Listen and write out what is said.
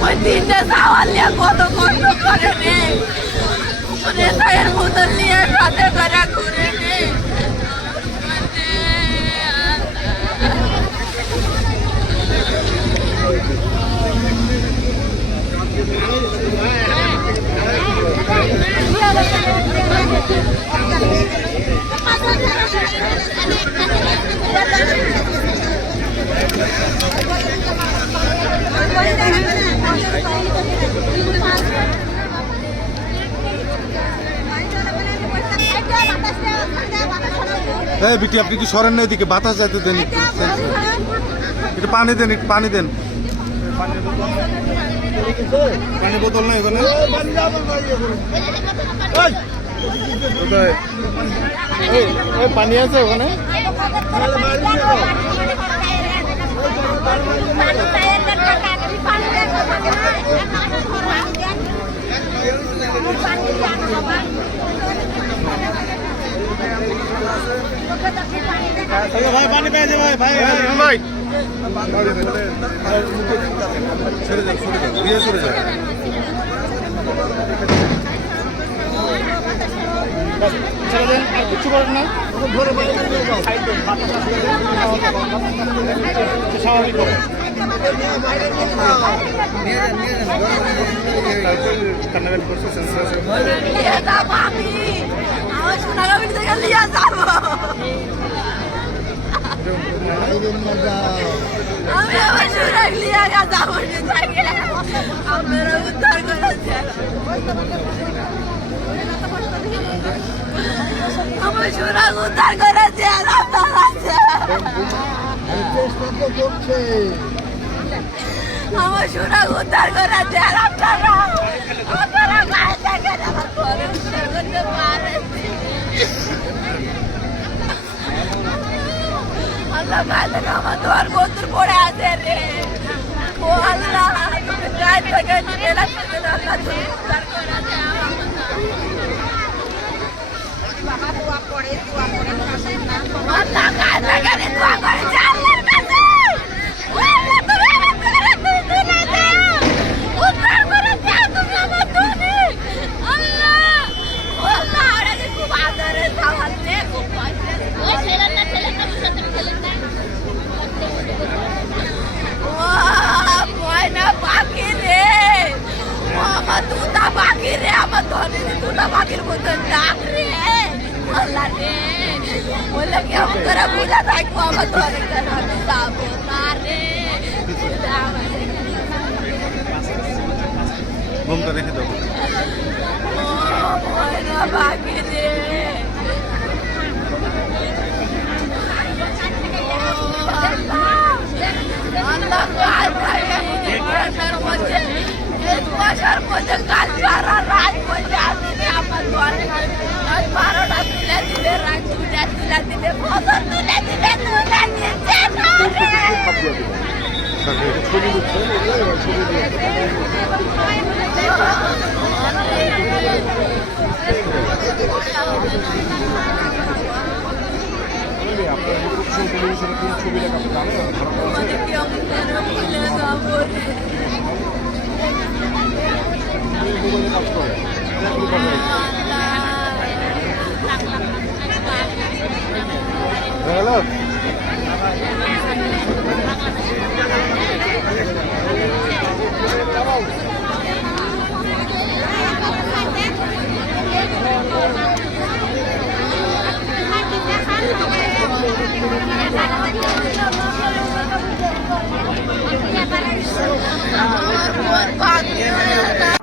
ওই তিনটে নিয়ে কত কষ্ট করে রে নেশায়ের বোতল নিয়ে সাথে করে এই বিটি আপনি কি সরেন না এদিকে? বাতাস যাতে দেন একটু। পানি দেন, একটু পানি দেন। পানি বোতল না এখানে? পানি আছে ওখানে? ভাই পানি পেয়েছে ভাই ভাই ভাই সরে যান সরে যান দিয়ে সরে যান ছেড়ে দেন আর কিছু করেন না স্বাভাবিক হবে কান্নাকাটি করছে আপনারা উদ্ধার করেছেন আমার সোনাগ উদ্ধার করেছেন আপনারা আমার সোনাগ উদ্ধার করেছেন আপনারা আপনারা গায়ে দেখেন, আমার ঘরে উদ্ধার করতে পারেননি আল্লাহ মালিক আমার দোয়ার বন্ধুর পড়ে আছে রে। ও আল্লাহ গায়ে থেকে জেলা থেকে আল্লাহ তুমি উদ্ধার করে দে আল্লাহ গায়ে থেকে রে দোয়া করেছে আল্লাহর কাছে ও আল্লাহ তুমি আমার ঘরে তুই তুলে দাও উদ্ধার করে দাও তুমি আমার তুমি আল্লাহ ও আল্লাহ আরে খুব আদরে সাহায্য খুব কষ্টে ওই ছেলেটা ছেলেটা সাথে ছেলেটা ময়না পাখি রে ও আমার দুটা পাখি রে আমার ধনে দুটা পাখির মতো ডাক রে আল্লাহ রে বলে কি আমি তোরা বুঝা থাকব আমার ধনে কেন আমি যাব না রে ঘুমটা রেখে দেবো পাখি রে আল্লাহ কাল কুয়াশার মধ্যে মধ্যে কাল সারা রাত আমি রে আমার ঘরে আজ বারোটা তুলে দিলে রাত দুটা তুলে দিলে ফসল তুলে দিলে তুলে দিচ্ছে না রে। ছবি যাব রে। হ্যালো আমার মন ভাঙে